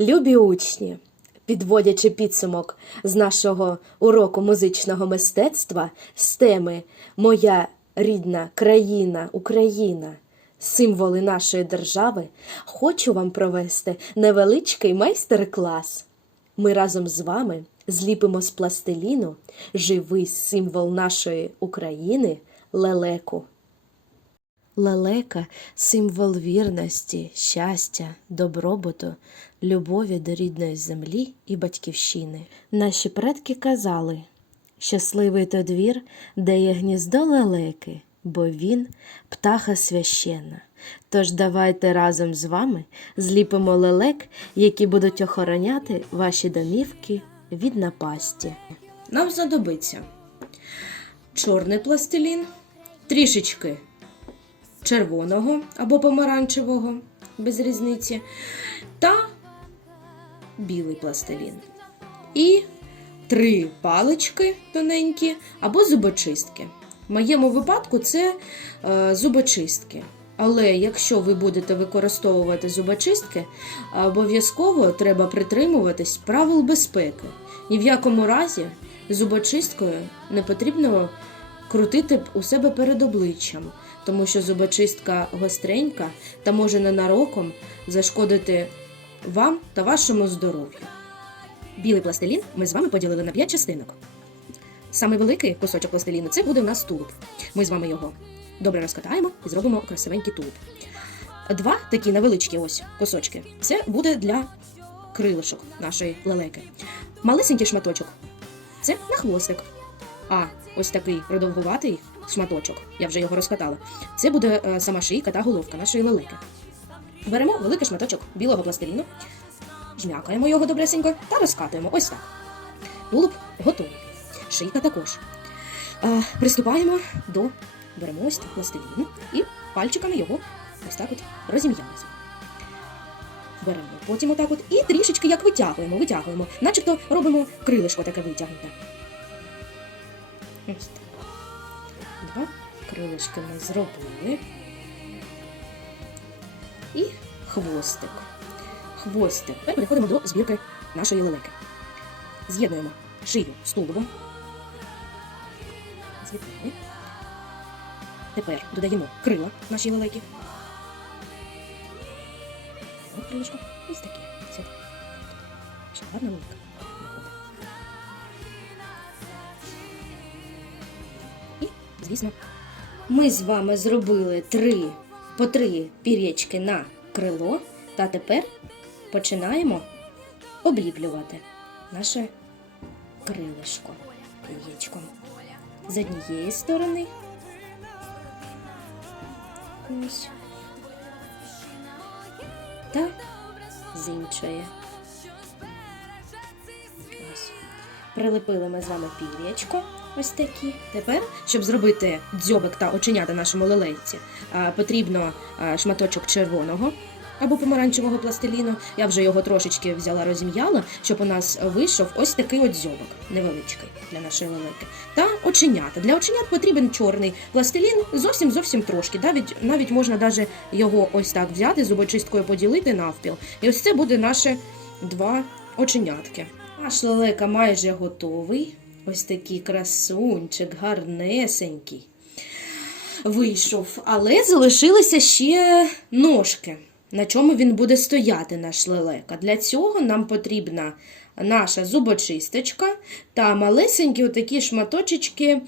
Любі учні, підводячи підсумок з нашого уроку музичного мистецтва з теми Моя рідна країна Україна, символи нашої держави, хочу вам провести невеличкий майстер-клас. Ми разом з вами зліпимо з пластиліну живий символ нашої України лелеку. Лелека символ вірності, щастя, добробуту, любові до рідної землі і батьківщини. Наші предки казали: щасливий то двір, де є гніздо лелеки, бо він птаха священна. Тож давайте разом з вами зліпимо лелек, які будуть охороняти ваші домівки від напасті. Нам знадобиться чорний пластилін, трішечки червоного або помаранчевого, без різниці, та білий пластилін. І три палички тоненькі або зубочистки. В моєму випадку це е, зубочистки. Але якщо ви будете використовувати зубочистки, обов'язково треба притримуватись правил безпеки. Ні в якому разі зубочисткою не потрібно крутити у себе перед обличчям, тому що зубочистка гостренька та може ненароком зашкодити вам та вашому здоров'ю. Білий пластилін ми з вами поділили на 5 частинок. Самий великий кусочок пластиліну це буде у нас тулуб. Ми з вами його добре розкатаємо і зробимо красивенький тулуб. Два такі невеличкі ось кусочки. Це буде для крилишок нашої лелеки. Малесенький шматочок це на хвостик. А ось такий продовгуватий шматочок, я вже його розкатала. Це буде е, сама шийка та головка нашої лелеки. Беремо великий шматочок білого пластиліну, жмякаємо його добресенько та розкатуємо. Ось так. Тулуб готовий. Шийка також. А, приступаємо до беремо ось пластилін і пальчиками його ось так от розім'яли. Беремо потім отак от і трішечки як витягуємо, витягуємо, начебто робимо крилишко таке витягнуте. Ось. Два крилишки ми зробили. І хвостик. Хвостик. Тепер переходимо до збірки нашої лелеки. З'єднуємо шию з тулубом. З'єднали. Тепер додаємо крила нашій лелеки. Крилишко. Ось таке. Ще гарна велика. Звісно, ми з вами зробили три, по три пір'ячки на крило, та тепер починаємо обліплювати наше крилишко пір'ячком. З однієї сторони. Ось. Та з іншої. Прилепили ми з вами пір'ячко. Ось такі. Тепер, щоб зробити дзьобик та оченята нашому лелейці, а, потрібно шматочок червоного або помаранчевого пластиліну. Я вже його трошечки взяла, розім'яла, щоб у нас вийшов ось такий от дзьобик невеличкий для нашої лелейки. Та оченята. Для оченят потрібен чорний пластилін, зовсім зовсім трошки. Навіть навіть можна даже його ось так взяти, зубочисткою поділити навпіл. І ось це буде наші два оченятки. Наш лелека майже готовий. Ось такий красунчик, гарнесенький. Вийшов, але залишилися ще ножки, на чому він буде стояти, наш лелека. Для цього нам потрібна наша зубочисточка та малесенькі отакі шматочечки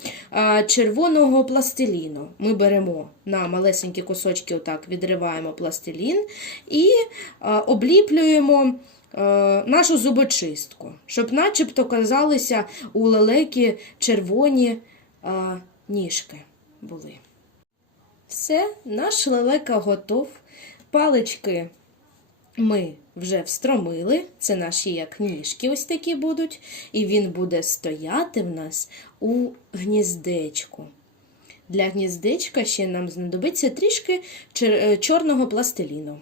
червоного пластиліну. Ми беремо на малесенькі кусочки, отак відриваємо пластилін і обліплюємо нашу зубочистку, щоб начебто казалися у лелеки червоні е, ніжки були. Все, наш лелека готов. Палички ми вже встромили. Це наші як ніжки ось такі будуть. І він буде стояти в нас у гніздечку. Для гніздечка ще нам знадобиться трішки е, чорного пластиліну.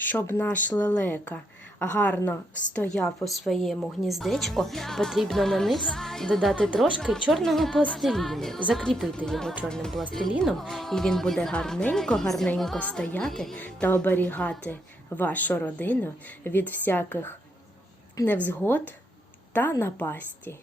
Щоб наш лелека гарно стояв у своєму гніздечку, потрібно на низ додати трошки чорного пластиліну, закріпити його чорним пластиліном, і він буде гарненько-гарненько стояти та оберігати вашу родину від всяких невзгод та напасті.